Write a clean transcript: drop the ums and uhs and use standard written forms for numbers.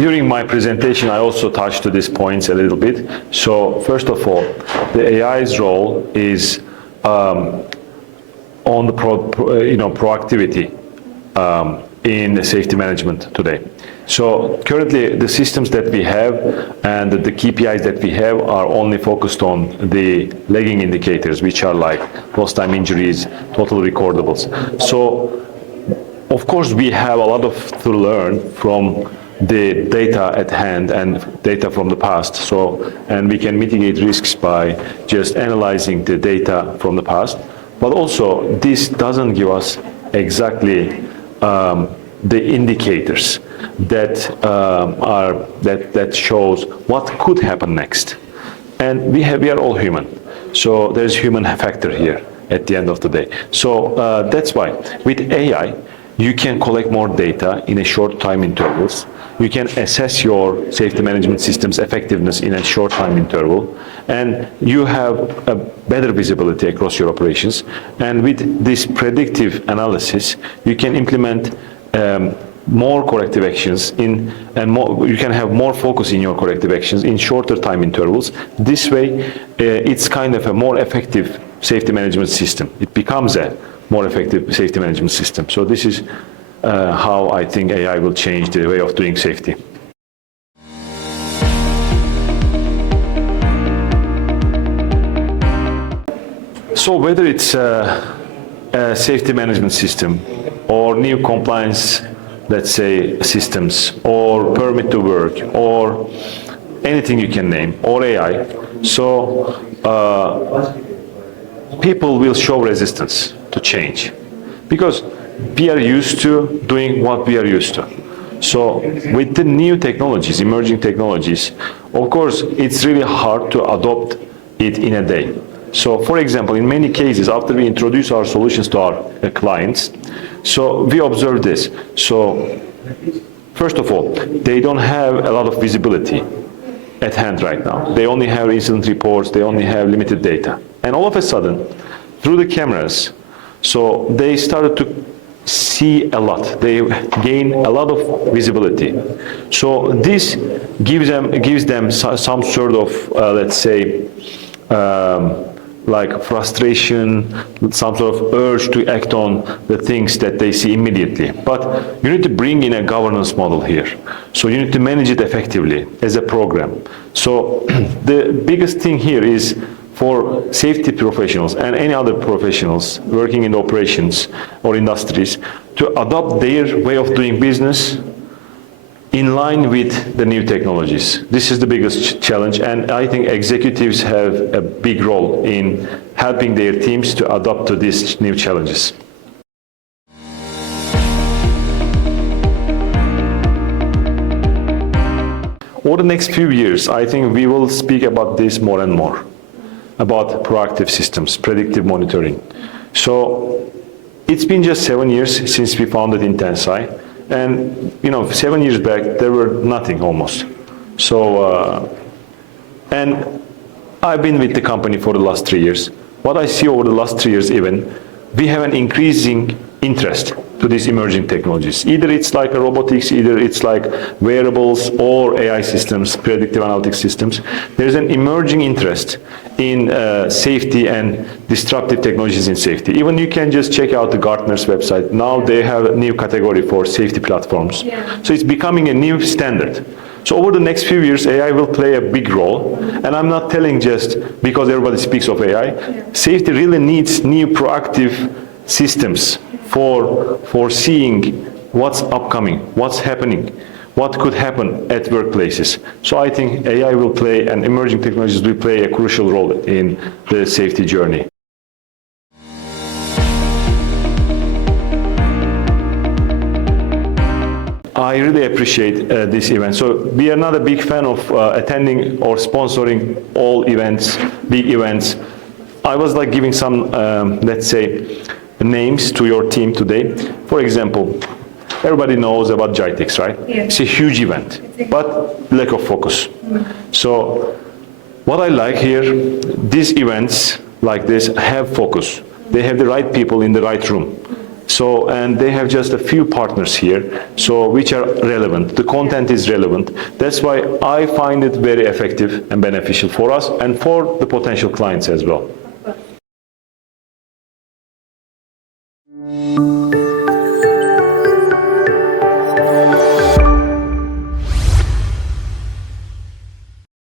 during my presentation, I also touched to these points a little bit. So first of all, the AI's role is on the proactivity in the safety management today. So currently, the systems that we have and the KPIs that we have are only focused on the lagging indicators, which are like lost time injuries, total recordables. So of course, we have a lot to learn from the data at hand and data from the past. So, and we can mitigate risks by just analyzing the data from the past. But also, this doesn't give us exactly the indicators that that shows what could happen next. And we are all human, so there's human factor here at the end of the day. So that's why with AI, you can collect more data in a short time intervals. You can assess your safety management system's effectiveness in a short time interval, and you have a better visibility across your operations. And with this predictive analysis, you can implement more corrective actions you can have more focus in your corrective actions in shorter time intervals. This way, it's kind of a more effective safety management system. It becomes a more effective safety management system. So this is how I think AI will change the way of doing safety. So whether it's a safety management system or new compliance, let's say, systems, or permit to work, or anything you can name, or AI, so people will show resistance to change because we are used to doing what we are used to. So with the new technologies, emerging technologies, of course, it's really hard to adopt it in a day. So for example, in many cases, after we introduce our solutions to our clients, so we observe this. So first of all, they don't have a lot of visibility at hand right now. They only have incident reports, they only have limited data. And all of a sudden, through the cameras, so they started to see a lot. They gain a lot of visibility. So this gives them some sort of, let's say, like frustration, some sort of urge to act on the things that they see immediately. But you need to bring in a governance model here. So you need to manage it effectively as a program. So the biggest thing here is for safety professionals and any other professionals working in operations or industries to adopt their way of doing business in line with the new technologies. This is the biggest challenge, and I think executives have a big role in helping their teams to adapt to these new challenges. Over the next few years, I think we will speak about this more and more, about proactive systems, predictive monitoring. So it's been just 7 years since we founded Intenseye. And 7 years back, there were nothing almost. So, and I've been with the company for the last 3 years. What I see over the last 3 years even, we have an increasing interest to these emerging technologies. Either it's like robotics, either it's like wearables or AI systems, predictive analytics systems. There's an emerging interest in safety and disruptive technologies in safety. Even you can just check out the Gartner's website. Now they have a new category for safety platforms. Yeah. So it's becoming a new standard. So over the next few years, AI will play a big role. And I'm not telling just because everybody speaks of AI. Yeah. Safety really needs new proactive systems for foreseeing what's upcoming, what's happening, what could happen at workplaces. So I think AI will play, and emerging technologies will play a crucial role in the safety journey. I really appreciate this event. So we are not a big fan of attending or sponsoring all events, big events. I was like giving some, let's say, names to your team today. For example, everybody knows about GITEX, right? Yeah. It's a huge event, but lack of focus. So what I like here, these events like this have focus. They have the right people in the right room. So, and they have just a few partners here, so which are relevant. The content is relevant. That's why I find it very effective and beneficial for us and for the potential clients as well.